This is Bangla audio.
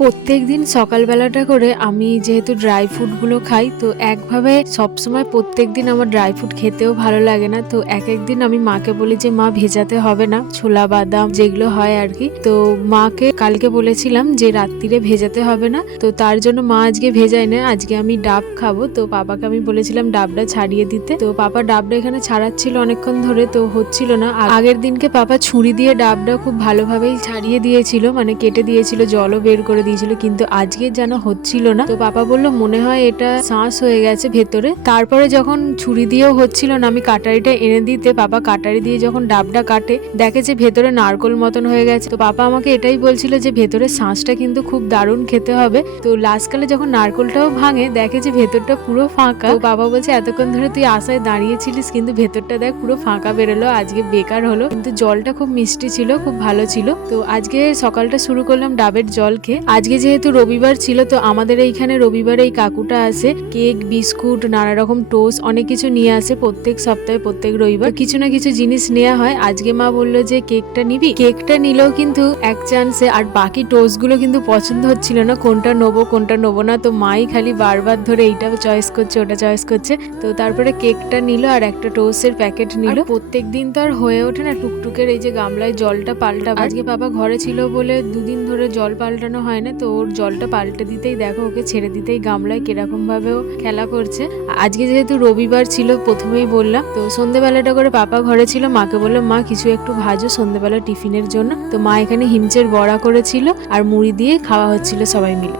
প্রত্যেকদিন সকালবেলাটা করে আমি যেহেতু ড্রাই ফ্রুটগুলো খাই, তো একভাবে সবসময় প্রত্যেকদিন আমার ড্রাই ফ্রুট খেতেও ভালো লাগে না। তো এক একদিন আমি মাকে বলি যে মা ভেজাতে হবে না, ছোলা বাদাম যেগুলো হয় আর কি। তো মাকে কালকে বলেছিলাম যে রাত্রিরে ভেজাতে হবে না, তো তার জন্য মা আজকে ভেজায় না, আজকে আমি ডাব খাবো। তো পাপাকে আমি বলেছিলাম ডাবটা ছাড়িয়ে দিতে, তো পাপা ডাবটা এখানে ছাড়াচ্ছিল অনেকক্ষণ ধরে, তো হচ্ছিল না। আগের দিনকে পাপা ছুরি দিয়ে ডাবটা খুব ভালোভাবেই ছাড়িয়ে দিয়েছিল, মানে কেটে দিয়েছিল, জলও বের করে দিয়েছিল, কিন্তু আজকে যেন হচ্ছিল না। তো পাপা বলল মনে হয় এটা শ্বাস হয়ে গেছে ভেতরে। তারপরে যখন ছুরি দিয়েও হচ্ছিল না, আমি কাটারিটা এনে দিতে পাপা কাটারি দিয়ে যখন ডাবটা কাটে, দেখে যে ভেতরে নারকোল মতন হয়ে গেছে। তো পাপা আমাকে এটাই বলছিল যে ভেতরে শ্বাসটা কিন্তু খুব দারুণ খেতে হবে। তো লাস্টকালে যখন নারকোলটাও ভাঙে, দেখে যে ভেতরটা পুরো ফাঁকা। তো বাবা বলছে এতক্ষণ ধরে তুই আশায় দাঁড়িয়েছিলিস, কিন্তু ভেতরটা দেখ পুরো ফাঁকা বেরোলো, আজকে বেকার হলো। কিন্তু জলটা খুব মিষ্টি ছিল, খুব ভালো ছিল। তো আজকে সকালটা শুরু করলাম ডাবের জল খেয়ে। আজকে যেহেতু রবিবার ছিল, তো আমাদের এইখানে রবিবারে এই কাকুটা আসে, কেক, বিস্কুট, নানা রকম টোস্ট অনেক কিছু নিয়ে আসে প্রত্যেক সপ্তাহে, প্রত্যেক রবিবার কিছু না কিছু জিনিস নেওয়া হয়। আজকে মা বললো যে কেকটা নিবি, কেকটা নিলেও কিন্তু এক চান্সে, আর বাকি টোস্ট গুলো কিন্তু পছন্দ হচ্ছিল না, কোনটা নেবো কোনটা নেবো না। তো মাই খালি বারবার ধরে এইটা চয়েস করছে ওটা চয়েস করছে। তো তারপরে কেকটা নিল আর একটা টোস্টের প্যাকেট নিল। প্রত্যেক দিন তো আর হয়ে ওঠে না টুকটুকের এই যে গামলায় জলটা পাল্টা। আজকে বাবা ঘরে ছিল বলে দুদিন ধরে জল পাল্টানো হয় না, তো ওর জলটা পাল্টে দিতেই দেখো ওকে ছেড়ে দিতেই গামলায় কিরকম ভাবে ও খেলা করছে। আজকে যেহেতু রবিবার ছিল প্রথমেই বললাম, তো সন্ধ্যেবেলাটা করে পাপা ঘরে ছিল, মাকে বললাম মা কিছু একটু ভাজো সন্ধ্যেবেলা টিফিনের জন্য। তো মা এখানে হিমচের বড়া করেছিল আর মুড়ি দিয়ে খাওয়া হচ্ছিল সবাই মিলে।